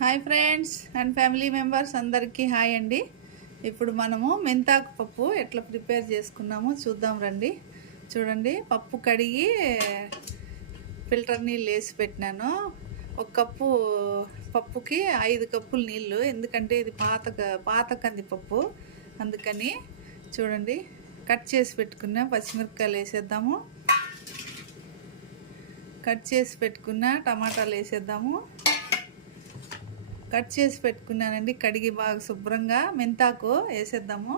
Hi friends and family members అందరికీ hi అండి. ఇప్పుడు మనము మెంతాకు పప్పు ఎట్లా ప్రిపేర్ చేసుకున్నామో చూద్దాం రండి. చూడండి, పప్పు కడిగి ఫిల్టర్ నీళ్ళు వేసి పెట్టినాను. ఒక కప్పు పప్పుకి 5 కప్పులు నీళ్ళు, ఎందుకంటే ఇది పాత కందిపప్పు, అందుకని. చూడండి, కట్ చేసి పెట్టుకున్న పచ్చిమిరపకాయలు వేసేద్దాము. కట్ చేసి పెట్టుకున్న టమాటాలు వేసేద్దాము. కట్ చేసి పెట్టుకున్నానండి, కడిగి బాగా శుభ్రంగా. మెంతాకు వేసేద్దాము.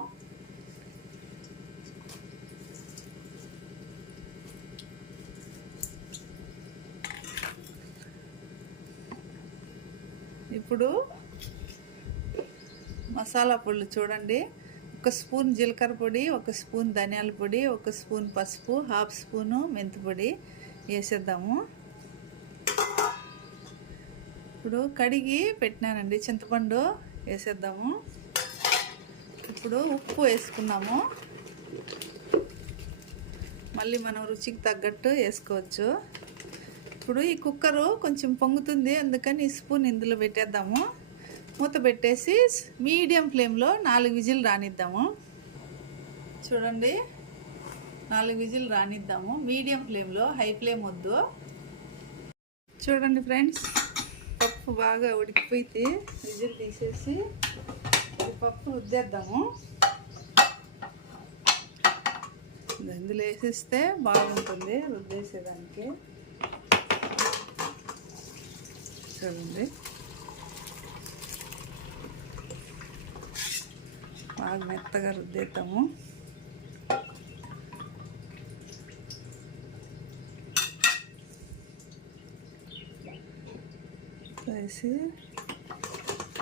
ఇప్పుడు మసాలా పొడులు చూడండి, 1 స్పూన్ జీలకర్ర పొడి, 1 స్పూన్ ధనియాల పొడి, 1 స్పూన్ పసుపు, 1/2 స్పూను మెంతి పొడి వేసేద్దాము. ఇప్పుడు కడిగి పెట్టినానండి, చింతపండు వేసేద్దాము. ఇప్పుడు ఉప్పు వేసుకున్నాము, మళ్ళీ మనం రుచికి తగ్గట్టు వేసుకోవచ్చు. ఇప్పుడు ఈ కుక్కరు కొంచెం పొంగుతుంది, అందుకని ఈ స్పూన్ ఇందులో పెట్టేద్దాము. మూత పెట్టేసి మీడియం ఫ్లేమ్లో 4 విజిల్ రానిద్దాము. చూడండి, 4 విజిల్ రానిద్దాము మీడియం ఫ్లేమ్లో, హై ఫ్లేమ్ వద్దు. చూడండి ఫ్రెండ్స్, పప్పు బాగా ఉడికిపోయి విజిల్ తీసేసి ఈ పప్పు రుద్దేద్దాము. ఇందులో వేసేస్తే బాగుంటుంది రుద్దేసేదానికి. చూడండి, బాగా మెత్తగా రుద్దేద్దాము. వేసి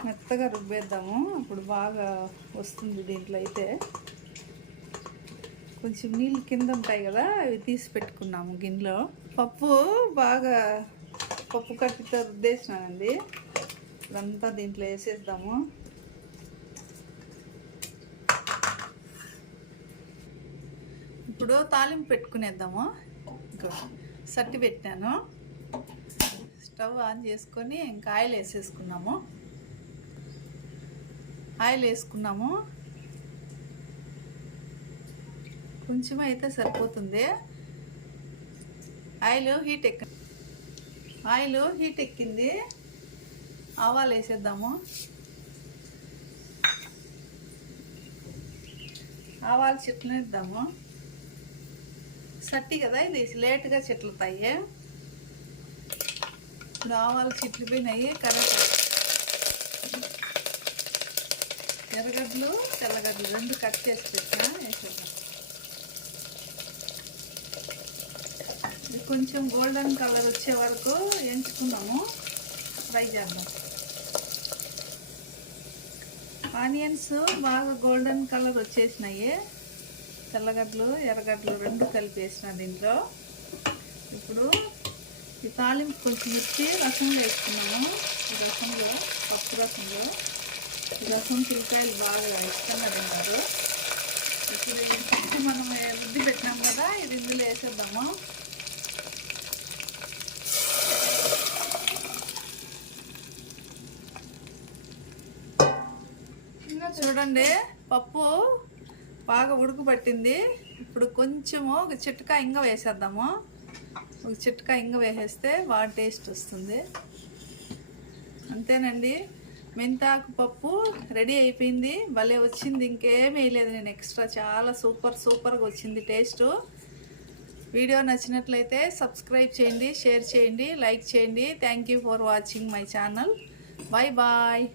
మెత్తగా రుబ్బేద్దాము, అప్పుడు బాగా వస్తుంది. దీంట్లో అయితే కొంచెం నీళ్ళు కింద ఉంటాయి కదా, అవి తీసి పెట్టుకున్నాము గిన్నెలో. పప్పు బాగా పప్పు కట్టితో రుద్దేసినానండి, ఇదంతా దీంట్లో వేసేద్దాము. ఇప్పుడు తాలింపు పెట్టుకునేద్దాము. సట్టి పెట్టాను, స్టవ్ ఆన్ చేసుకొని ఇంకా ఆయిల్ వేసేసుకున్నాము. ఆయిల్ వేసుకున్నాము, కొంచెం అయితే సరిపోతుంది. ఆయిల్ హీట్ ఎక్కింది. ఆవాలు వేసేద్దాము. ఆవాలు చిట్లనిద్దాము. సట్టి కదా, ఇది లేట్గా చిట్లుతాయి. ఇప్పుడు ఆవాలు చిట్లిపోయినాయి. ఎర్రగడ్డలు తెల్లగడ్డలు 2 కట్ చేసి పెట్టిన వేసేద్దాం. ఇది కొంచెం గోల్డెన్ కలర్ వచ్చే వరకు ఎంచుకున్నాము, ఫ్రై చేద్దాం. ఆనియన్స్ బాగా గోల్డెన్ కలర్ వచ్చేసినాయి. తెల్లగడ్డలు ఎర్రగడ్డలు 2 కలిపి వేసిన దీంట్లో. ఇప్పుడు ఈ తాలింపు కొంచెం ఇచ్చి రసంలో వేసుకున్నాము. ఈ రసంలో, పప్పు రసంలో, ఈ రసం పిల్లకాయలు బాగా ఇష్టంగా తిన్నారు. ఇప్పుడు ఇది మనం రుద్ది పెట్టినాం కదా, ఇది ఇందులో వేసేద్దాము. చూడండి, పప్పు బాగా ఉడుకుపట్టింది. ఇప్పుడు కొంచెము ఒక చిట్కా ఇంగ వేసేద్దాము. ఒక చిట్కా ఇంగ వేసేస్తే బాగా టేస్ట్ వస్తుంది. అంతేనండి, మెంతాకు పప్పు రెడీ అయిపోయింది. భలే వచ్చింది, ఇంకేమీ వేయలేదు నేను ఎక్స్ట్రా. చాలా సూపర్గా వచ్చింది టేస్ట్. వీడియో నచ్చినట్లయితే సబ్స్క్రైబ్ చేయండి, షేర్ చేయండి, లైక్ చేయండి. Thank you for watching my channel. Bye bye.